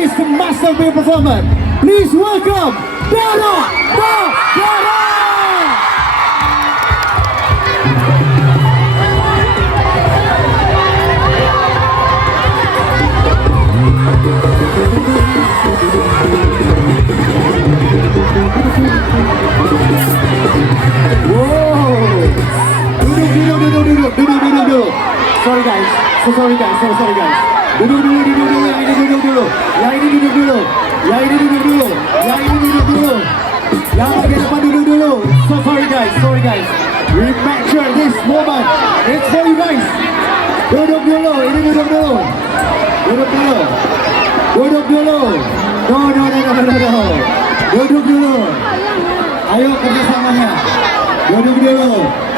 his masterpiece performance. Please welcome Dara Dara. Duduk. Sorry guys. Sorry guys. Duduk dulu. Yang ini duduk dulu. Yang bagian depan duduk dulu. So sorry guys. We make sure this moment it's for you guys. Duduk dulu. No. Duduk dulu. Ayo kerjasamanya. Duduk dulu.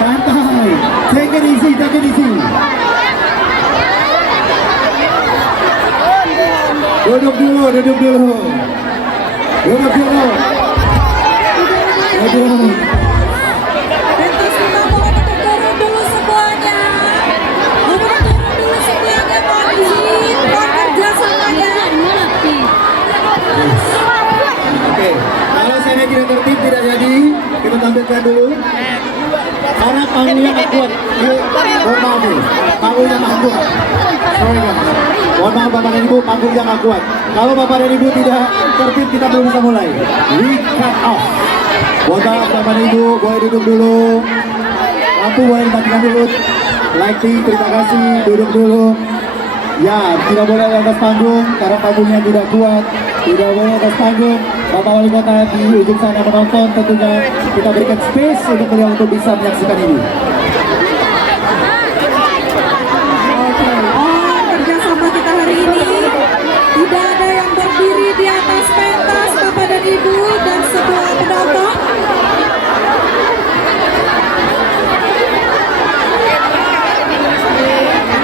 Santai. Take it easy. Duduk dulu. Pentas kita mau turun dulu semuanya. Mohon izin, mohon kerjasamanya. Oke, kalau saya tidak tertib tidak jadi, kita tampilkan dulu. Karena panggungnya nggak kuat. Mohon maaf nih, panggungnya nggak kuat. Sorry guys. Mohon maaf Bapak dan Ibu, panggungnya nggak kuat. Kalau Bapak dan Ibu tidak tertib, kita belum bisa mulai. We cut off. Mohon maaf Bapak dan Ibu, boleh duduk dulu. Lampu boleh dimatikan dulu. Lighting, terima kasih. Duduk dulu. Ya, tidak boleh di atas panggung karena panggungnya tidak kuat. Tidak boleh atas panggung. Bapak Wali Kota di ujung sana menonton, tentunya kita berikan space untuk beliau untuk bisa menyaksikan ini. Kerjasama kita hari ini tidak ada yang berdiri di atas pentas, Bapak dan Ibu dan semua penonton.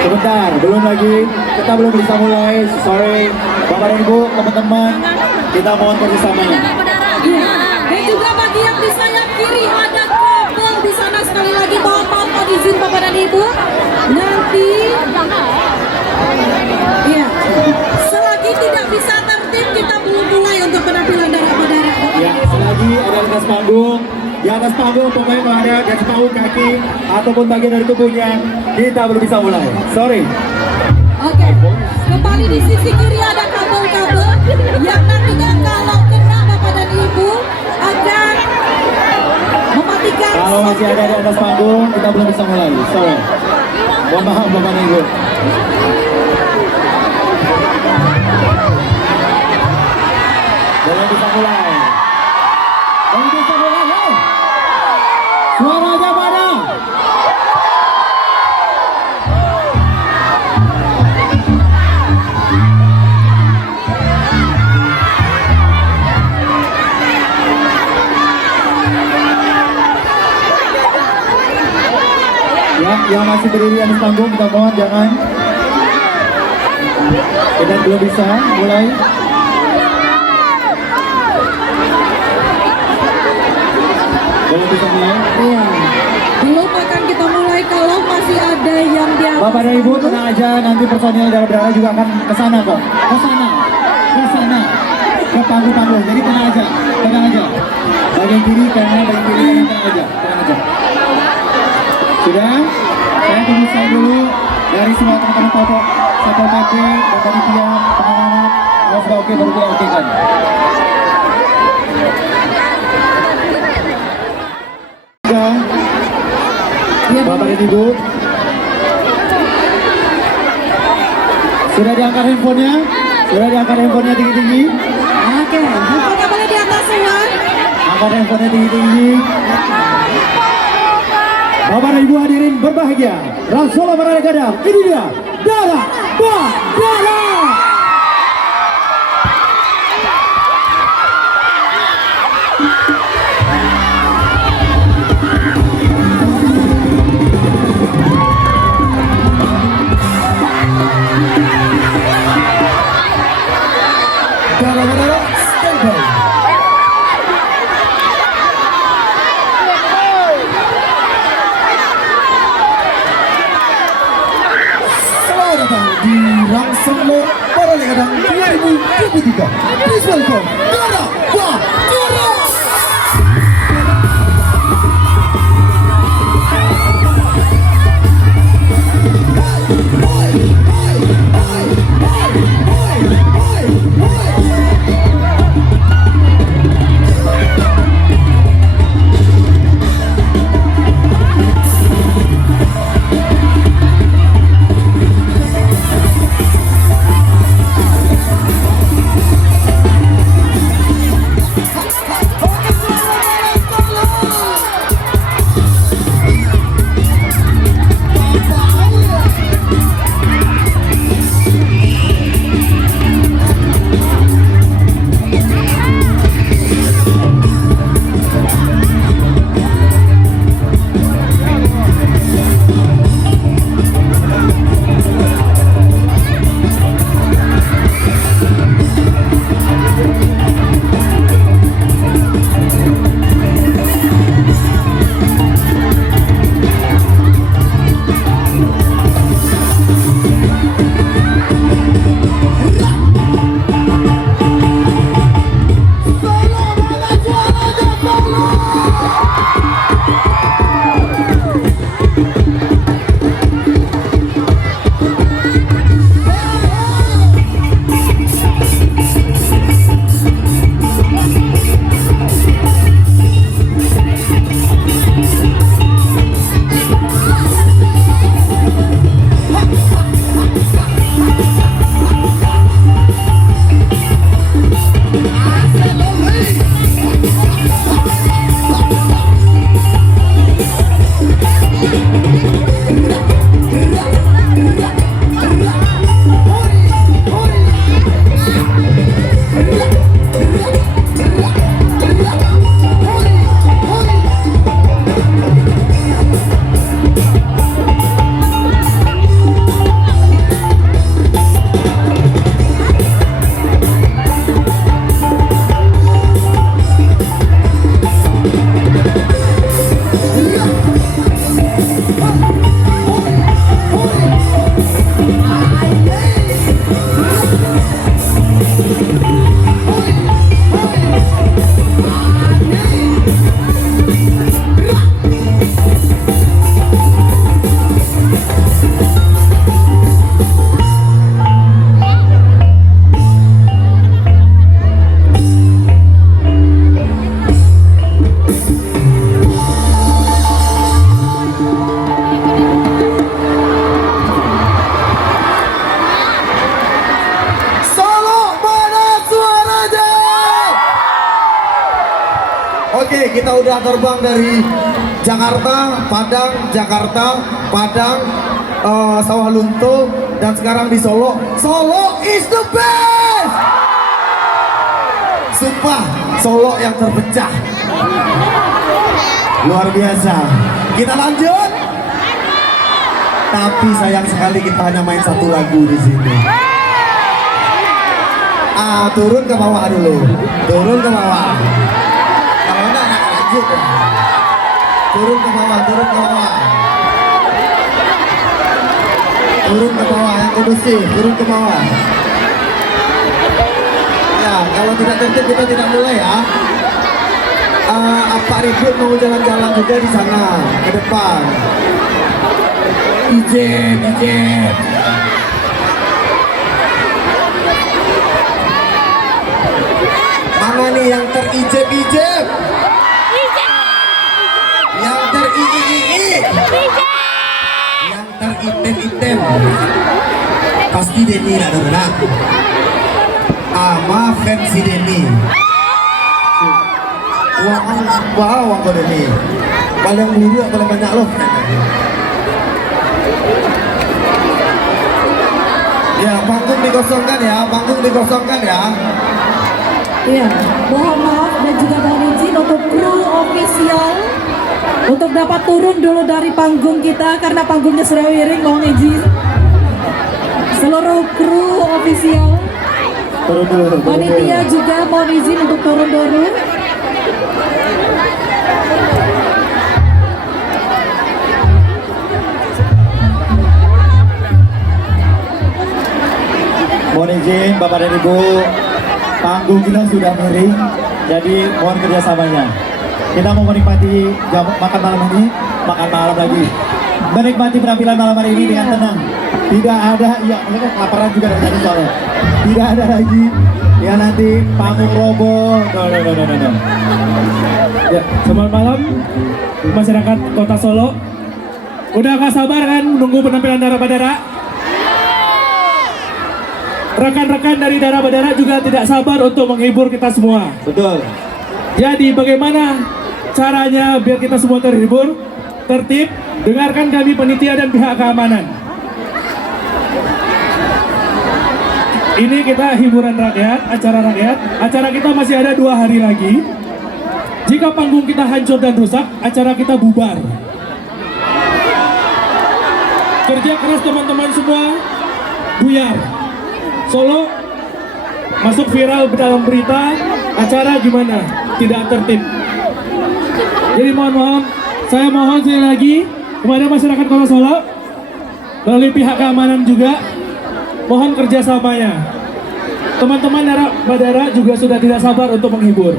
Sebentar, belum lagi, kita belum bisa mulai. Sorry, Bapak dan Ibu, teman-teman, kita mohon kerjasamanya. Dan juga bagi yang di sayap kiri ada kabel di sana, sekali lagi mohon izin Bapak dan Ibu. Nanti, ya, selagi tidak bisa tertib kita belum mulai untuk penampilan darah-darah. Ya, selagi ada di atas panggung, di atas panggung pokoknya kalau ada garis panggung kaki ataupun bagian dari tubuhnya, kita belum bisa mulai. Sorry. Oke, kembali di sisi kiri ada kabel-kabel yang nantinya kalau kena Bapak dan Ibu akan mematikan. Kalau masih ada di atas panggung, kita belum bisa mulai. Sorry. Mohon maaf Bapak dan Ibu. Belum bisa mulai. Hey! Suaranya mana? Ya, yang masih berdiri di atas panggung, kita mohon jangan. Kita belum bisa mulai. Belum bisa mulai. Iya, belum akan kita mulai kalau masih ada yang di atas. Bapak dan Ibu tenang aja, nanti personil darah juga akan ke sana kok. Ke sana. Ke panggung-panggung. Jadi tenang aja. Bagian kiri kanan, tenang aja. Sudah? Saya tunggu dulu dari semua teman-teman Satpol PP, Bapak Panitia, pengamanan, kalau sudah oke baru kita okekan. Bapak dan Ibu, sudah diangkat handphonenya? Tinggi-tinggi? Oke, handphonenya boleh di atas semua. Angkat handphonenya tinggi-tinggi. Bapak dan Ibu hadirin berbahagia, Rasulullah Gadang, ini dia, Dara. Selamat datang di Rangsel Para Gadang 2017. 2023. Please welcome Dora Batura. Oke, kita udah terbang dari Jakarta, Padang, Sawah Lunto, dan sekarang di Solo. Solo is the best! Sumpah, Solo yang terpecah. Luar biasa. Kita lanjut. Tapi sayang sekali kita hanya main satu lagu di sini. Turun ke bawah dulu. Turun ke bawah. Kalau enggak lanjut. Turun ke bawah. Turun ke bawah yang kondusif. Turun ke bawah. Ya, kalau tidak tertib kita tidak mulai ya. Pak Ribut mau jalan-jalan juga di sana ke depan. Ijen. Mana nih yang terijeb-ijeb? Yang terii-ii? Yang teritem-item? Pasti Denny nak dengar. Maafkan si Denny. Wang kau Denny. Paling buruk paling banyak loh. Ya, panggung dikosongkan ya. Iya, mohon maaf dan juga mohon izin untuk kru official untuk dapat turun dulu dari panggung kita karena panggungnya sudah miring. Mohon izin seluruh kru official, panitia juga mohon izin untuk turun dulu. Mohon izin Bapak dan Ibu, panggung kita sudah miring, jadi mohon kerjasamanya. Kita mau menikmati makan malam ini, makan malam lagi. Menikmati penampilan malam hari ini dengan tenang. Tidak ada, ya mereka kelaparan juga dari tadi soalnya. Tidak ada lagi ya nanti panggung roboh. No. Ya, selamat malam masyarakat Kota Solo. Udah gak sabar kan menunggu penampilan Dara Badara? Rekan-rekan dari Dara Badara juga tidak sabar untuk menghibur kita semua. Betul. Jadi bagaimana caranya biar kita semua terhibur? Tertib, dengarkan kami panitia dan pihak keamanan. Ini kita hiburan rakyat, acara rakyat. Acara kita masih ada 2 hari lagi. Jika panggung kita hancur dan rusak, acara kita bubar. Kerja keras teman-teman semua, buyar. Solo masuk viral dalam berita, acara gimana? Tidak tertib. Jadi mohon, saya mohon sekali lagi kepada masyarakat Kota Solo, melalui pihak keamanan juga, mohon kerjasamanya. Teman-teman Dara Badara juga sudah tidak sabar untuk menghibur.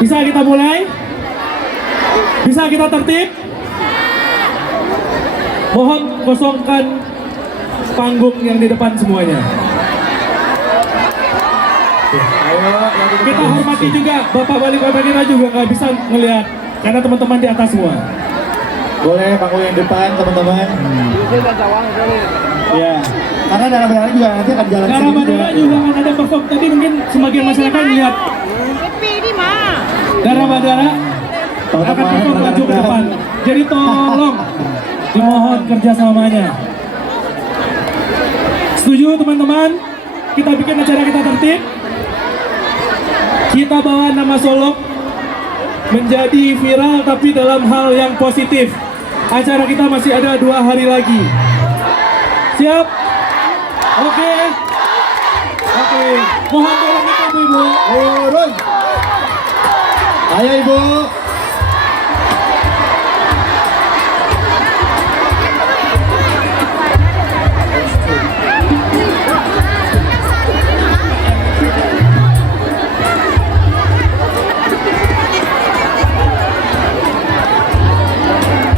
Bisa kita mulai? Bisa kita tertib? Mohon kosongkan panggung yang di depan semuanya. Kita hormati juga Bapak Wali Kota kita juga nggak bisa ngelihat karena teman-teman di atas semua. Boleh panggung yang depan teman-teman. Ya, karena Dara Badara juga nanti akan jalan Dara Badara juga akan ada perform. Tadi mungkin sebagian masyarakat lihat Dara Badara akan perform maju ke depan. Jadi tolong dimohon kerjasamanya. Setuju teman-teman? Kita bikin acara kita tertib. Kita bawa nama Solo menjadi viral tapi dalam hal yang positif. Acara kita masih ada 2 hari lagi. Siap? Oke. Mohon tolong kita Ibu. Turun. Ayo Ibu.